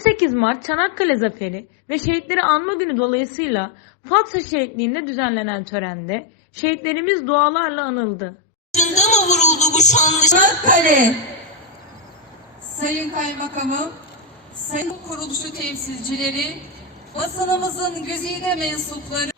18 Mart Çanakkale Zaferi ve Şehitleri Anma Günü dolayısıyla Fatsa Şehitliği'nde düzenlenen törende şehitlerimiz dualarla anıldı. Başında mı vuruldu bu şanlı Çanakkale. Sayın Kaymakamım, Sayın Kuruluşu temsilcileri, basınımızın güzide mensupları,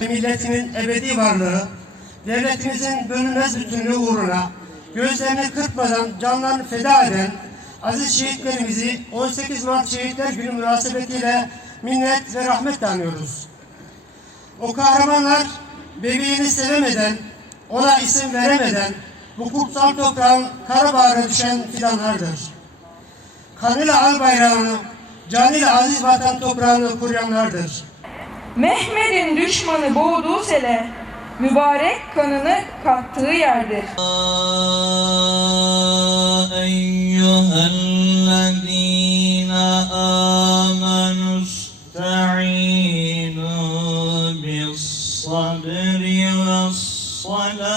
milletinin ebedi varlığı, devletimizin bölünmez bütünlüğü uğruna gözlerini kırpmadan canlarını feda eden aziz şehitlerimizi 18 Mart Şehitler Günü münasebetiyle minnet ve rahmetle anıyoruz. O kahramanlar bebeğini sevemeden, ona isim veremeden bu kutsal toprağın Karabağ'a düşen fidanlardır. Kanıyla al bayrağını, canıyla aziz vatan toprağını koruyanlardır. Mehmet'in düşmanı boğduğu sele mübarek kanını kattığı yerdir. الصبر والصلاه